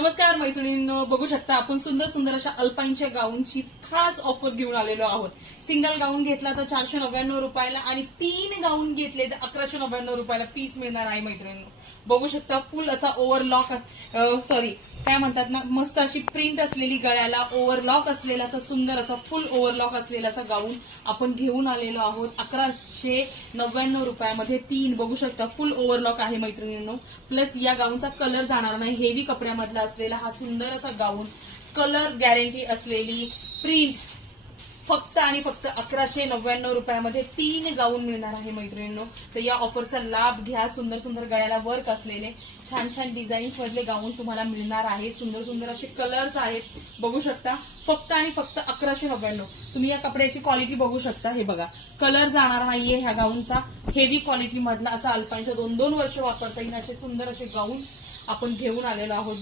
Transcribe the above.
नमस्कार मैत्रिणींनो, बघू शकता आपण सुंदर सुंदर अशा अल्पाईनच्या गाऊनची खास ऑफर घेऊन आलेलो आहोत। सिंगल गाऊन घेतला तर 499 रुपयाला आणि 3 गाऊन घेतले तर 1199 रुपयाला पीस मिळणार आहे मैत्रिणींनो। बघू शकता फुल असा ओव्हरलॉक काय म्हणतात ना, मस्त अशी प्रिंट असलेली गळ्याला ओव्हरलॉक असलेला असा सुंदर असा फुल ओव्हरलॉक असलेला असा गाऊन आपण घेऊन आलेलो आहोत 1199 रुपयामध्ये 3। बघू शकता फुल ओव्हरलॉक आहे मैत्रिणींनो। प्लस या गाऊनचा कलर जाणार नाही, हेवी कपड्यामधला असलेला हा सुंदर असा गाऊन, कलर गॅरंटी असलेली प्रिंट, फक्त आणि फक्त 1199 रुपयामध्ये 3 गाऊन मिळणार आहे मैत्रिणींनो। तर या ऑफरचा लाभ घ्या। सुंदर सुंदर गळ्याला वर्क असलेले छान छान डिझाईन्स मधले गाऊन तुम्हाला मिळणार आहे। सुंदर सुंदर असे कलर्स आहेत, बघू शकता। फक्त आणि फक्त 1199। तुम्ही या कपड्याची क्वालिटी बघू शकता, हे बघा, कलर जाणार नाहीये ह्या गाऊनचा, हेवी क्वालिटी मधला असा अल्पाईनचा 2-2 वर्ष वापरता येईल असे सुंदर असे गाऊन्स आपण घेऊन आलेलो आहोत।